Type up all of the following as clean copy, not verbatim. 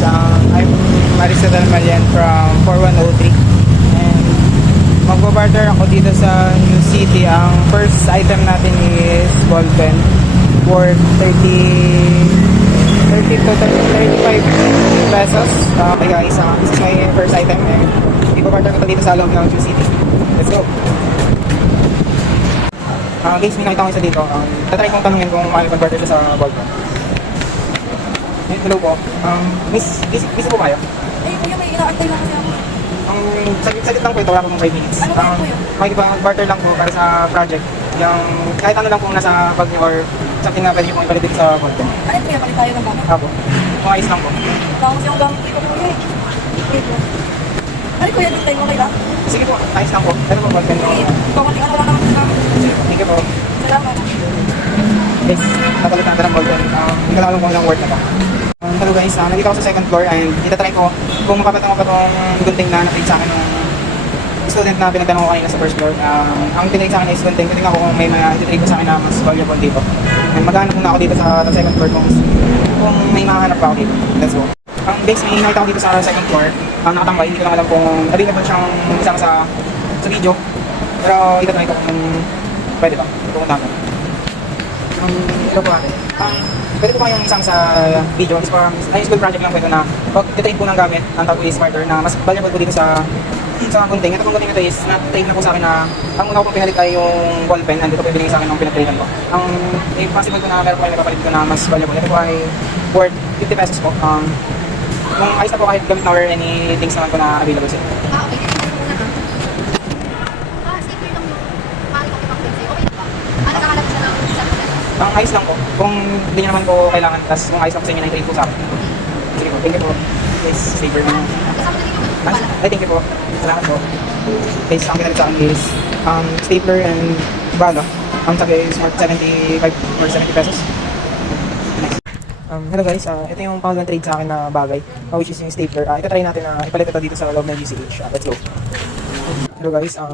I'm Marisa Dalmalian from 4103 and magbabarter ako dito sa New City. Ang first item natin is ball pen worth 30 to 35 pesos. Okay guys, this is my first item and ibabarter ko dito sa loob ng New City. Let's go! Guys, may nakita ko isa dito. Tatry kong tanungin kung makikipag-barter siya sa ball pen. Hello po. Miss po kayo? Eh, kuya, may ina-antay lang kasi ako. Saglit lang po ito, wala po 5 minutes. Ano ba po yun? Makikipag-barter lang po para sa project. Yung, kahit ano lang po nasa bag niyo or something na pwede niyo pong ipalit dito sa ball pen. Ano kuya, palit tayo ng gamit? Apo. Kung ayos lang po. Wala kasi ang gamit ko ito kuya eh. Wait lang. Ano kuya, dito tayo mo kailan? Sige po, ayos lang po. Pero po ball pen. Eh, pamatingan ko lang naman sa gamit. Sige po, thank you po. Salamat. Guys, napalit natin ang ball pen. Hindi ko lang alam kung ilang word na ba. Hello guys, nandito ako sa second floor and itatry ko kung mapapatama pa itong gunting na na-trade sa akin ng student na pinagtanong ko kanina sa first floor. Ang tinrade sa akin is gunting. Tingnan ko kung may ma-trade ko sa akin na mas valuable dito. And maghanap muna ako dito sa second floor kung may makahanap pa ako dito. Let's go. Ang base may nakita ko dito sa second floor. Nakatambay, hindi ko lang alam kung available siyang isama sa video. Pero itatry ko kung pwede ba. Pumunta ko. Ito po natin. Pwede po kayong isang sa video is from high school project lang po ito na pag titrade po ng gamit ang tawag is smarter na mas valuable po dito sa gunting. Ito pong gunting ito is na-trade na po sa akin na ang una ko pong pinalit ay yung ball pen and dito po ibinigay sa akin ng pinag-tradean ko. Ang possible po na meron po kayo napapalit dito na mas valuable. Ito po ay worth 50 pesos po. Kung ayos na po kahit gamit na or any things naman po na available sa inyo. Okay. Safe lang yung mahal ko ipag-trace. Okay na ba? Ano nakakalap siya ng isang Ang ayos lang po. Kung hindi nyo naman po kailangan, tas kung ayos lang po sa inyo na i-trade po sa akin. Sige po, thank you po. Guys, saver mo. kasama na dito. Wala. Ay, thank you po. Salamat po. Guys, ang pinalit sa akin is stapler and bala. Ang sabi is worth 75 or 70 pesos. Nice. Hello guys, ito yung pangalawang trade sa akin na bagay, which is yung stapler. Ito try natin na ipalit ito dito sa loob ng GCH. Let's go. Hello guys, sa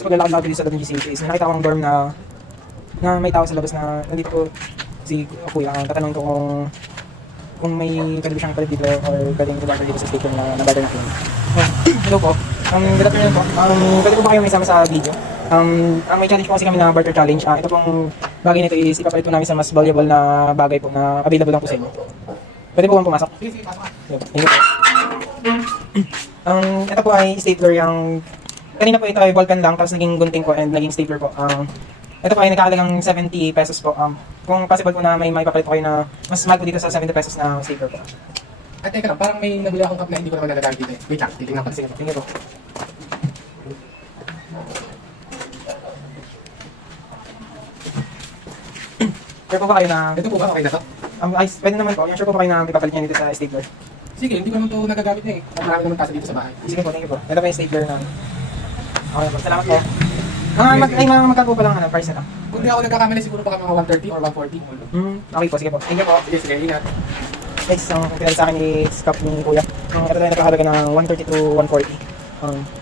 paglalakad natin dito sa loob ng GCH is may nakita akong dorm na may tao sa labas na nandito po si Kuya. Tatanungin ko kung may pwede siyang ipalit dito or pwedeng i-barter dito sa stapler na nabadal natin. Hello po. Good afternoon po. Pwede po ba kayo may sama sa video? May challenge po kasi kami na barter challenge. Ito pong bagay nito is ipapalit po namin sa mas valuable na bagay po na available lang po sa inyo. Pwede po bang pumasok? Sige, pasok. Thank you po. Ito po ay stapler yung kanina po ito ay ball pen lang tapos naging gunting po and naging stapler po. Ito po ay nagkakalagang 70 pesos po. Kung possible po na may papalit po kayo na mas mahal po dito sa 70 pesos na stapler po. At teka lang, parang may nabili akong cup na hindi ko naman nagagamit dito eh. Wait lang, titignan ko. Sige po, tingin po. Sure po ba kayo na... Ito po ba? Okay na to? Pwede naman po. Yung sure po ba kayo na ipapalit niya dito sa stapler? Sige, hindi ko naman to nagagamit na eh. At marami naman kasi dito sa bahay. Sige po, thank you po. Ito po yung stapler na... Okay po, salamat po. Magkano po palang price na lang? Kung di ako nagkakamali, siguro baka mga 130 or 140. Okay po, sige po. Thank you po. Sige, sige, ingat. Next, ang pinali sa akin is cup ni Kuya. Ito na yung nakahalaga ng 130 to 140.